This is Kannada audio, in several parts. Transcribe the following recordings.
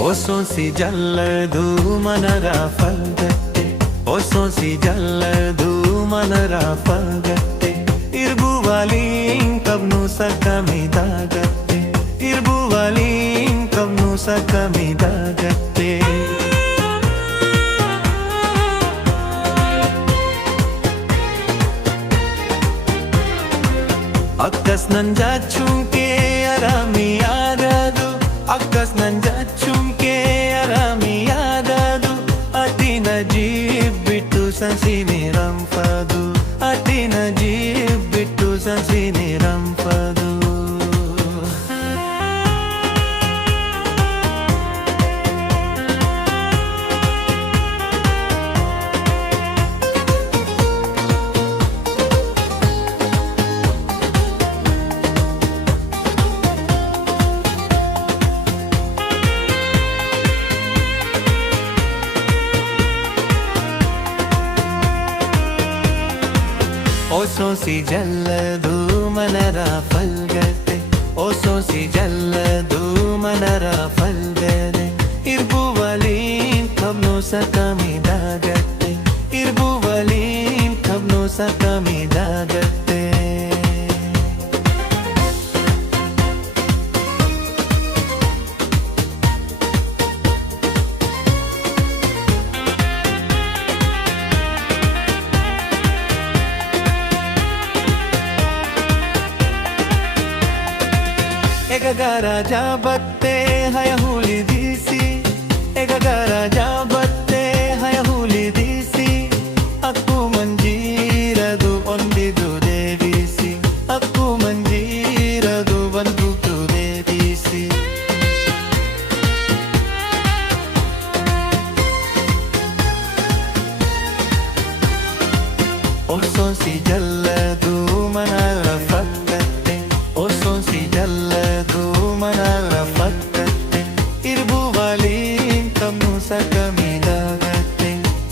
ಸೋಸಿ ಜಲ್ಲದು ಮನರ ಫಲ್ಗತ್ತೆ ಸೋಸಿ ಜಲ್ಲದು ಮನರ ಫಲ್ಗತ್ತೆ ಇರ್ಬುವಲಿ ಕಬ್ನು ಸಕಮಿದಾಗತ್ತೆ ಇರ್ಬುವಲಿ ಕಬ್ನು ಸಕಮಿದಾಗತ್ತೆ ಅಕ್ಕಸ್ ನಂಜ ಚುಂಕೆ ಅರಾಮಿಯಾದದು ಅಕ್ಕಸ್ ನಂಜ ಚುಂಕೆ ಅರಾಮಿಯಾದದು ಅತಿನ ಜೀಬ್ ಬಿಟ್ಟು ಸಂಸಿನಿ ರಂಪದು ಅತಿನ ಜೀಬ್ ಬಿಟ್ಟು ಸಂಸಿನಿ ರಂಪದು ಸೋಸಿ ಜಲ್ಲದು ಮನರ ಫಲ್ಗತ್ತೆ ಸೋಸಿ ಜಲ್ಲದು ಮನರ ಫಲ್ಗದೆ ಇರ್ಬುವಲಿ ಕಬ್ನು ಸಕಮಿದಾಗತ್ತೆ ಇರ್ಬುವಲಿ ಕಬ್ನು ಸಕಮಿದಾಗತ್ತೆ ಎಗಗರಾಜ ಬತ್ತೆ ಹಯ ಹುಲಿ ದೀಸಿ ಎಗಗರಾಜ ಬತ್ತೆ ಹಯ ಹುಲಿ ದೀಸಿ ಅಕ್ಕು ಮಂಜೀರದು ಒಂದಿದು ದೇವಿಸಿ ಅಕ್ಕು ಮಂಜೀರದು ಬಂದುತು ದೇವಿಸಿ ಸೋಸಿ ಜಲ್ಲದು ಮನರ ಫಕ್ಕತ್ತೆ ಸೋಸಿ ಜಲ್ಲದು ಮನರ ಫಕ್ಕತ್ತೆ ಇರ್ಬುವಲಿ ಕಬ್ನು ಸಕಮಿದಾಗತ್ತೆ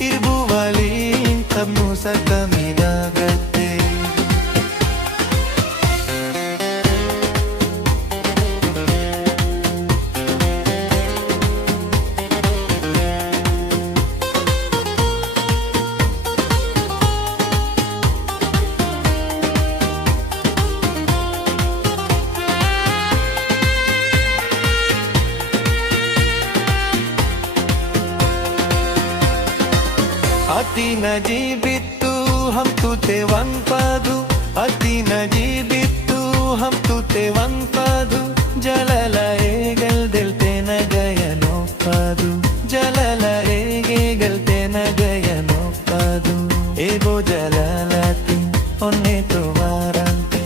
ಇರ್ಬುವಲಿ ಕಬ್ನು ಸಕಮಿದಾಗತ್ತೆ ಅತಿ ನಜಿ ಬಿತ್ತು ಹಮ್ ತುತೆ ವಂಪದು ಅತಿ ನಜಿ ಬಿತ್ತು ಹಮ್ ತುತೆ ವಂಪದು ಜಲಲ ಏಗಲ್ ದಿಲ್ತೆ ನಗಯ ನೋಪದು ಜಲಲ ಏಗಲ್ ತೆ ನಗಯ ನೋಪದು ಏಬೋ ಜಲಲತಿ ಒನ್ನೆ ತೋವಾರಂತೆ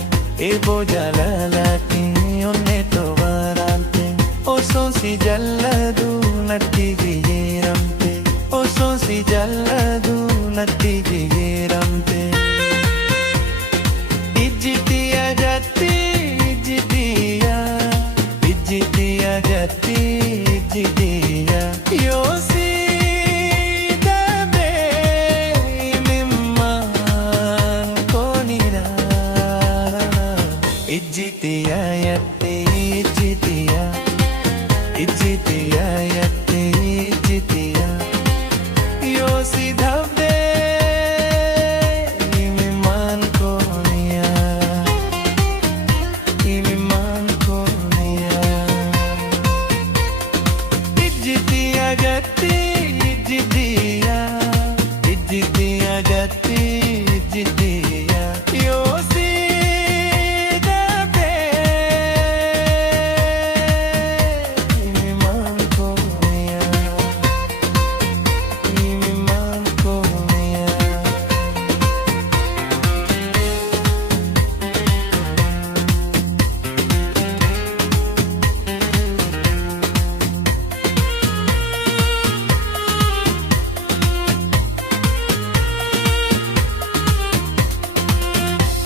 ಏಬೋ ಜಲಲತಿ ಒನ್ನೆ ತೋವಾರಂತೆ ಸೋಸಿ ಜಲ್ಲದು ನಟ್ಟಿಗೆ ಏರಂತೆ ಸೋಸಿ ಜಲ್ಲದು ನಟ್ಟಿಗೆ ರಂತೆ ಇಜ್ಜಿತಿಯ ಜತ್ತಿ ಇಜ್ಜಿತಿಯ ಇಜ್ಜಿತಿಯ ಜತ್ತಿ ಇಜ್ಜಿತಿಯ ಯೋಸಿ ದಬೆ ನಿಮ್ಮ ಕೋನಿರ ಇಜ್ಜಿತಿಯ ಯತ್ತಿ ಇಜ್ಜಿತಿಯ ಇಜ್ಜಿತಿಯ ಯತ್ತಿ ಇಜ್ಜಿತಿಯ ಸಿಧವ್ದೆ ಇಮಿಮಾನ್ ಕೋನಿಯ ಇಮಿಮಾನ್ ಕೋನಿಯ ಇಜ್ಜಿತಿಯ ಜತ್ತಿ ಇಜ್ಜಿತಿಯ ಇಜ್ಜಿತಿಯ ಜತ್ತಿ ಇಜ್ಜಿತಿಯ ಯೋಸಿ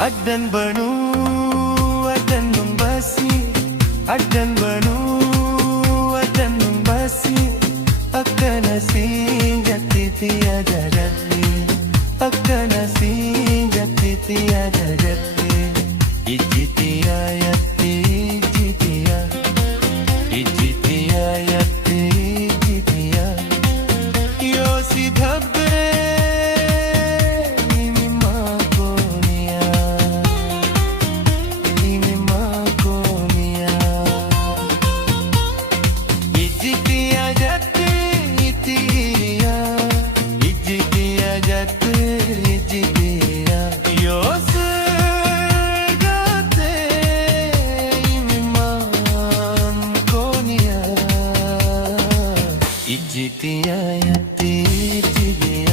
ಅಡ್ಡನ್ ಬಣು ಅಡ್ಡನ್ ನುಂಬಸಿ ಅಡ್ಡನ್ ಬಣು ಅಡ್ಡನ್ ನುಂಬಸಿ ಅಕ್ಕನ ಸಿಂಗತಿಯ ಜಗತ್ತಿ ಅಕ್ಕನ ಸಿಂಗತಿಯ ಜಗತ್ತಿ ಇಜ್ಜಿತಿಯ ಯತ್ತಿ ಇಜ್ಜಿತಿಯ ಇಜ್ಜಿತಿಯ ಯತ್ತಿ Ijitiya jatte itiya, ijitiya jatte ijitiya. Yos gate iman konia, ijitiya jatte ijitiya.